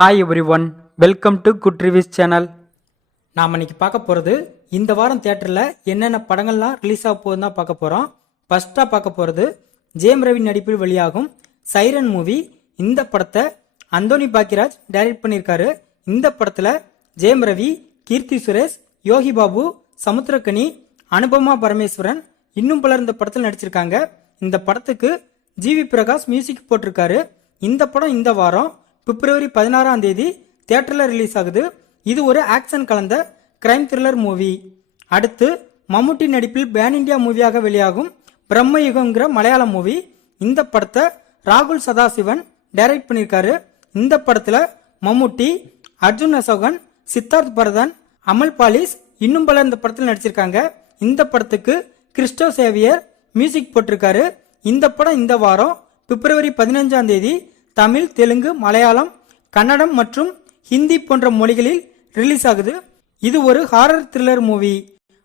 Hi everyone welcome to good reviews channel நாம் இன்னைக்கு பார்க்க போகிறது இந்த வாரம் தேட்டரில் என்னென்ன படங்கள்லாம் ரிலீஸ் ஆக போகுதுன்னு தான் பார்க்க போகிறோம் ஃபஸ்ட்டாக பார்க்க போகிறது ஜேம் ரவி நடிப்பில் வெளியாகும் சைரன் மூவி இந்த படத்தை அந்தோனி பாக்கியராஜ் டைரக்ட் பண்ணியிருக்காரு. இந்த படத்தில் ஜெயம் ரவி கீர்த்தி சுரேஷ் யோகி பாபு சமுத்திரக்கனி அனுபமா பரமேஸ்வரன் இன்னும் பலர் இந்த படத்தில் நடிச்சிருக்காங்க. இந்த படத்துக்கு ஜிவி பிரகாஷ் மியூசிக் போட்டிருக்காரு. இந்த படம் இந்த வாரம் பிப்ரவரி பதினாறாம் தேதி தியேட்டரில் ரிலீஸ் ஆகுது. இது ஒரு ஆக்ஷன் கலந்த கிரைம் த்ரில்லர் மூவி அடுத்து மம்முட்டி நடிப்பில் பேன் இந்தியா மூவியாக வெளியாகும். பிரம்மயுகம்ங்கிற மலையாள மூவி இந்த படத்தை ராகுல் சதாசிவன் டைரக்ட் பண்ணியிருக்காரு. இந்த படத்தில் மம்முட்டி அர்ஜுன் அசோகன் சித்தார்த் பரதன் அமல் பாலிஸ் இன்னும் பலர் இந்த படத்தில் நடிச்சிருக்காங்க. இந்த படத்துக்கு கிறிஸ்டோ சேவியர் மியூசிக் போட்டிருக்காரு. இந்த படம் இந்த வாரம் பிப்ரவரி பதினஞ்சாம் தேதி தமிழ் தெலுங்கு மலையாளம் கன்னடம் மற்றும் ஹிந்தி போன்ற மொழிகளில் ரிலீஸ் ஆகுது இது ஒரு ஹாரர் த்ரில்லர் மூவி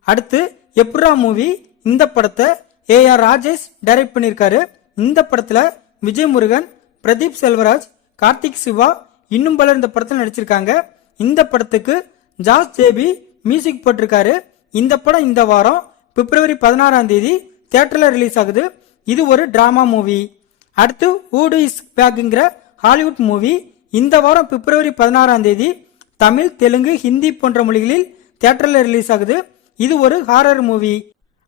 அடுத்து எப்ரா மூவி இந்த படத்தை ஏ ஆர் ராஜேஷ் டைரக்ட் பண்ணியிருக்காரு. இந்த படத்துல விஜய் முருகன் பிரதீப் செல்வராஜ் கார்த்திக் சிவா இன்னும் பலர் இந்த படத்தில் நடிச்சிருக்காங்க. இந்த படத்துக்கு ஜாஸ் ஜேபி மியூசிக் போட்டிருக்காரு. இந்த படம் இந்த வாரம் பிப்ரவரி பதினாறாம் தேதி தியேட்டர்ல ரிலீஸ் ஆகுது. இது ஒரு டிராமா மூவி அடுத்து ஊடு இஸ் பேக்குங்கிற ஹாலிவுட் மூவி இந்த வாரம் பிப்ரவரி பதினாறாம் தேதி தமிழ் தெலுங்கு ஹிந்தி போன்ற மொழிகளில் தியேட்டரில் ரிலீஸ் ஆகுது. இது ஒரு ஹாரர் மூவி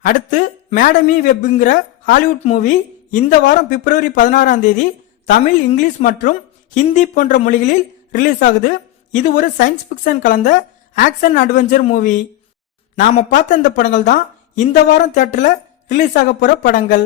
அடுத்து மேடமி வெப்புங்கிற ஹாலிவுட் மூவி இந்த வாரம் பிப்ரவரி பதினாறாம் தேதி தமிழ் இங்கிலீஷ் மற்றும் ஹிந்தி போன்ற மொழிகளில் ரிலீஸ் ஆகுது. இது ஒரு சயின்ஸ் ஃபிக்ஷன் கலந்த ஆக்ஷன் அட்வென்ச்சர் மூவி நாம பார்த்த இந்த படங்கள் தான் இந்த வாரம் தேட்டரில் ரிலீஸ் ஆக போற படங்கள்.